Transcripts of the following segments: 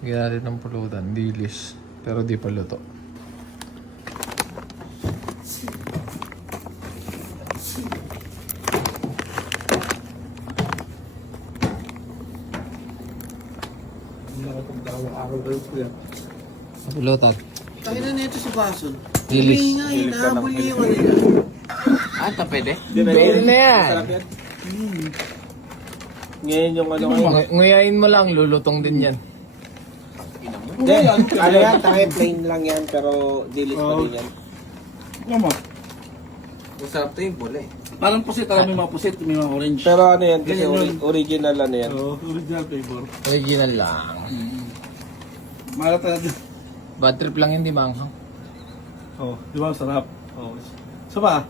Lagyan natin ng pulutan, dilis. Pero di pa luto. Pulutan. Tayo na nito si Bason. Dilis. Hinahabol niya yung ano niya. Ata pwede? Pwede na yan. Ngayon yung ano ngayon. Nguyain mo lang, lulutong din yan. Hindi, ano yan, tayo plain lang yan, pero dilis pa rin yan. Naman. Masarap to yung pula eh. Parang pusit, alam mo yung mga pusit, may mga orange. Pero ano yan, kasi Ganyan yun. original ano yan. Oo, original flavor. Original lang. Mahal talaga. Bad trip lang yun, di ba? Oh, di ba? Sarap. Oh. Saba?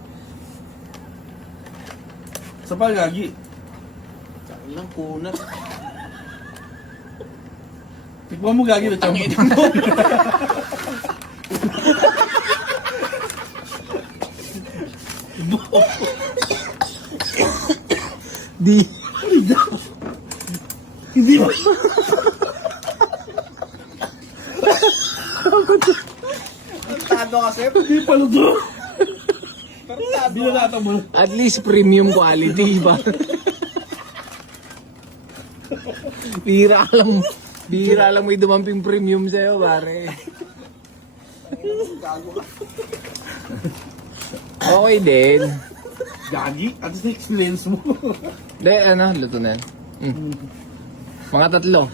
Saba, gagi. Ilang kunat. Tikman mo gagi na champion mo. Di. Hindi ba? Tado kasi. Hindi pa luto. Binalata mo. At least premium quality ba? Bihira lang may dumamping premium sa'yo, pare. Okay din. Gagi? At least experience mo. Hindi, ano, luto na yan. Mga tatlo.